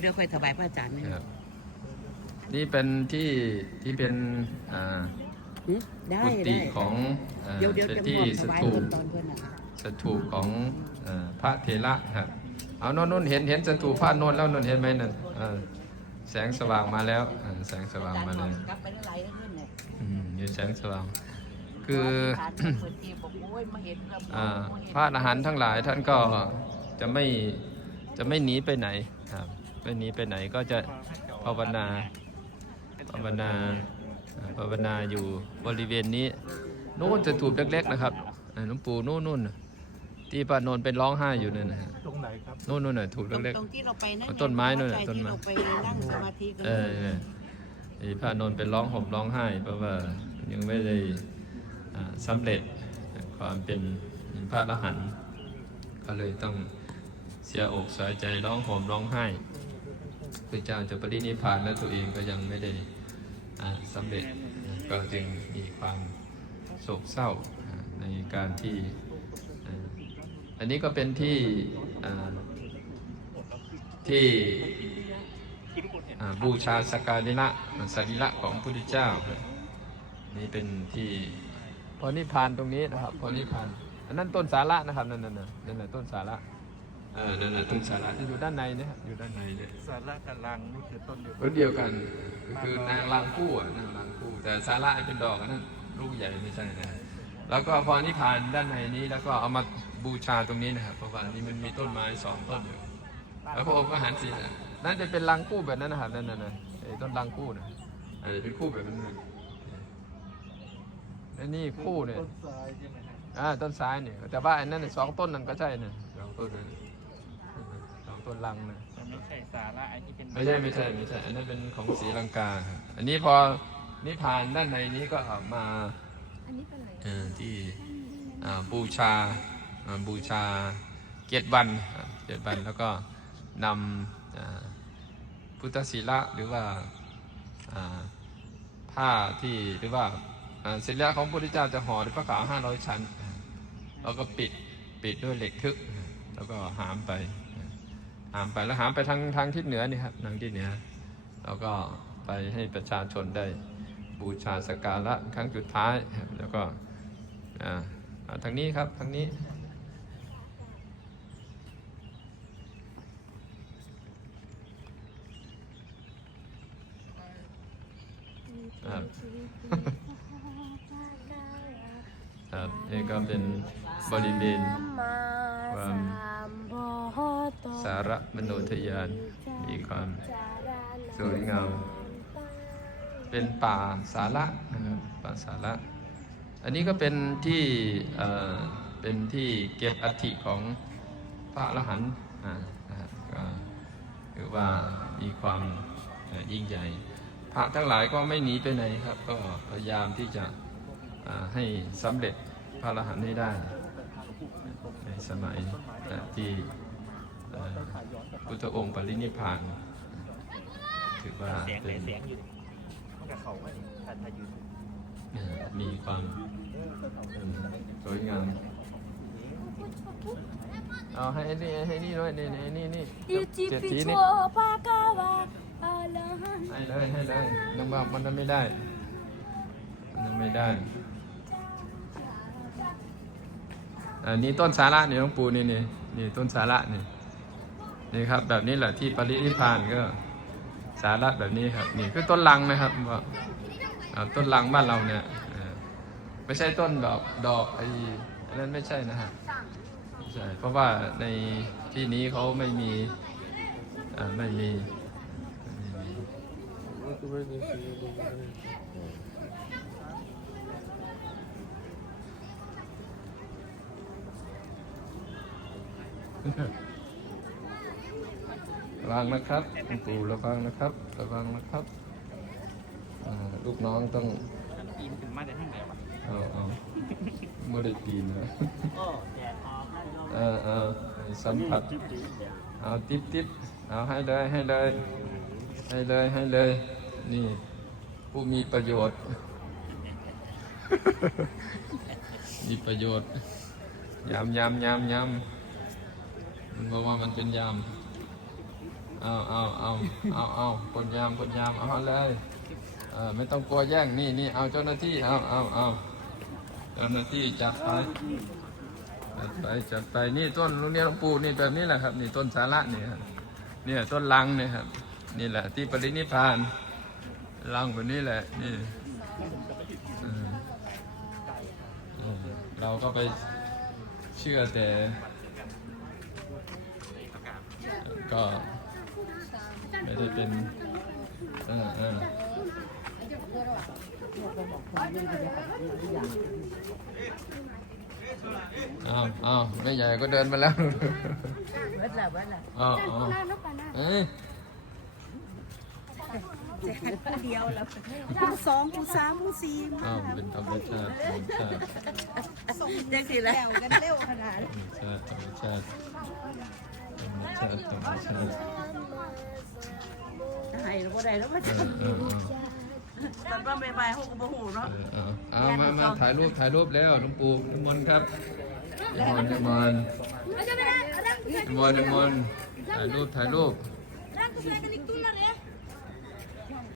เดี๋ยวค่อยถวายพระอาจารย์นะครับนี่เป็นที่ที่เป็นอ่าหึได้กุฏิได้ของอ่าเดี๋ยวเดี๋ยวเป็นจะที่มอบสถวายถูเพิ่ปนตอนเพิ่นน่ะสถูปของเอ่อพระเถระครับเอาโน่นโน่นเห็นเห็นสถูปพระโน่นแล้วโน่นเห็นไหมนั่นเออแสงสว่างมาแล้วอ่าแสงสว่างมาแล้วกลับไปได้ไรได้ขึ้นเนี่ยอืมเห็นแสงสว่าง คือผ่านเปิดทีบอกโอ้ยมาเห็นกับอ่าพระอรหันต์ทั้งหลายท่านก็จะไม่จะไม่หนีไปไหนครับ ไม่หนีไปไหนก็จะภาวนาภาวนาอ่าภาวนาอยู่บริเวณนี้นู่นจะถูกเล็กๆนะครับอ่าหลวงปู่นู่นนู่นน่ะที่ป้าโนนเป็นร้องไห้อยู่นั่นนะฮะตรงไหนครับนู่นนู่นน่ะถูกตรงเล็กตรงที่เราไปนั่นเอาต้นไม้นู่นน่ะไงต้นไม้ที่เราไปนั่งสมาธิกันๆเออเออไอ้พระโนนเป็นร้องห่มร้องไห้เพราะว่ายังไม่ได้อ่าสำเร็จความเป็นพระอรหันต์ก็เลยต้องเสียอกเสียใจร้องห่มร้องไห้ พระเจ้าจะปรินิพพานแล้วตัวเองก็ยังไม่ได้อ่าสำเร็จก็จึงมีความโศกเศร้าในการที่ อันนี้ก็เป็นที่ที่บูชาสการิละสรีระของพระพุทธเจ้า นี่เป็นที่พอนิพานตรงนี้นะครับพอนิพานอันนั้นต้นสาระนะครับนั่นนั่นน่ะนั่นต้นสาระ เออนั่นน่ะต้นสาระที่อยู่ด้านในเนี่ยครับอยู่ด้านในเนี่ยสาระกับลังนี่คือต้นเดียวรุ่นเดียวกันคือนางรังคู่อะนางรังคู่ แต่สาระเป็นดอกอันนั้นลูกใหญ่ไม่ใช่นะแล้วก็พอนิพพานด้านในนี้แล้วก็เอามาบูชาตรงนี้นะครับเพราะว่านี่มันมีต้นไม้สองต้นอยู่แล้วพระองค์ก็หันสีนะนั่นจะเป็นรังคู่แบบนั้นนะครับนั่นน่ะนะไอ้ต้นรังคู่นะอาจจะเป็นคู่แบบนั้นเลยไอ้นี่คู่เนี่ยต้นทรายใช่ไหมฮะอ่าต้นซ้ายเนี่ยแต่ว่าอันนั้นน่ะสองต้นนั่นก็ใช่เนี่ยสองต้นนั่นสอง ต้นลังนะมันไม่ใช่สาระไอ้ที่เป็นไม่ใช่ไม่ใช่ไม่ใช่ อันนั้นเป็นของศรีลังกาครับอันนี้พอนิพพานด้านในนี้ก็เอามาอันนี้เป็นอะไรเอ่อที่อ่าบูชาอ่าบูชาเจ็ดวันครับเจ็ดวันแล้วก็นำอ่าพุทธศีละหรือว่าอ่าผ้าที่หรือว่าอ่าศีละของพระพุทธเจ้าจะห่อด้วยผ้าขาวห้าร้อยชั้น แล้วก็ปิดปิดด้วยเหล็กทึก แล้วก็หามไป หามไปแล้วหามไปทางทางทิศเหนือนี่ครับทางทิศเหนือแล้วก็ไปให้ประชาชนได้บูชาสักการะครั้งสุดท้ายครับแล้วก็อ่าอ่าทางนี้ครับทางนี้ครับครับนี่ก็เป็นบริเวณความ สาระมโนทยาน มีความสวยงามเป็นป่าสาระนะครับป่าสาระ อันนี้ก็เป็นที่เป็นที่เก็บอัฐิของพระอรหันต์นะครับก็ถือว่ามีความยิ่งใหญ่ พระทั้งหลายก็ไม่หนีไปไหนครับ ก็พยายามที่จะให้สำเร็จพระอรหันต์ให้ได้ในสมัยที่ พุทธองค์ปรินิพพานถือว่าแสงเป็นแสงอยู่กับเขาไม่การทายืนมีความสวยงามเอาให้นี่ให้นี่ด้วยนี่นี่นี่นี่เจ็ดทีนี่ภะคะวะอะระหังให้เลยให้เลยนึกว่ามันไม่ได้มันไม่ได้อันนี้ต้นสาระนี่หลวงปู่นี่นี่นี่ต้นสาระนี่ นี่ครับ แบบนี้แหละที่ปรินิพานก็สาระแบบนี้ครับ นี่คือต้นลังนะครับว่าต้นลังบ้านเราเนี่ยไม่ใช่ต้นดอกดอกไอ้อันนั้นไม่ใช่นะฮะใช่เพราะว่าในที่นี้เขาไม่มีไม่มีไม่มี วังนะครับคุณปู่ระวังนะครับ ระวังนะครับอ่าลูกน้องต้องปีนขึ้นมาได้ทั้งไหนวะเอาเอาไม่ได้ปีนนะก็แดดออกให้ลมเออเออสัมผัสเอาติ๊บติ๊บเอาให้เลยให้เลยให้เลยให้เลย นี่ ผู้มีประโยชน์ มีประโยชน์ยำยำยำยำมันบอกว่ามันเป็นยำ เอาเอาเอาเอาเอากดยามกดยามเอาเลยเออไม่ต้องกลัวแย่งนี่นี่เอาเจ้าหน้าที่เอาเอาเอาเจ้าหน้าที่จัดไปจัดไปจัดไปนี่ต้นลูกเนี้ยหลวงปู่นี่แบบนี้แหละครับ นี่ต้นสาระนี่ครับเนี่ยต้นลังเนี่ยครับ นี่แหละ ที่ปรินิพานลังแบบนี้แหละนี่เราก็ไปเชื่อแต่ก็ ไม่ได้เป็นเออเอออ้าวอ้าวแม่ใหญ่ก็เดินมาแล้วเบิดละเบิดละอ้าวจานอ้าวกูน่าลูกกันนะเอ้ยผู้เดียวแล้วผู้สองผู้สามผู้สี่อ้าวเป็นธรรมชาติธรรมชาติจังสิแล้วกันเร็วขนาดธรรมชาติธรรมชาติ ชาติธรรมชาติให้เราบ่ได้แล้วว่าเออเออเออตอนว่าใบๆเขาก็บ่ฮู้เนาะเออเอาเอามามาถ่ายรูปถ่ายรูปแล้วหลวงปู่นิมนต์ครับนิมนต์นิมนต์เราจะไปนั่งนั่งนิมนต์นิมนต์ถ่ายรูปถ่ายรูปนั่งกูใ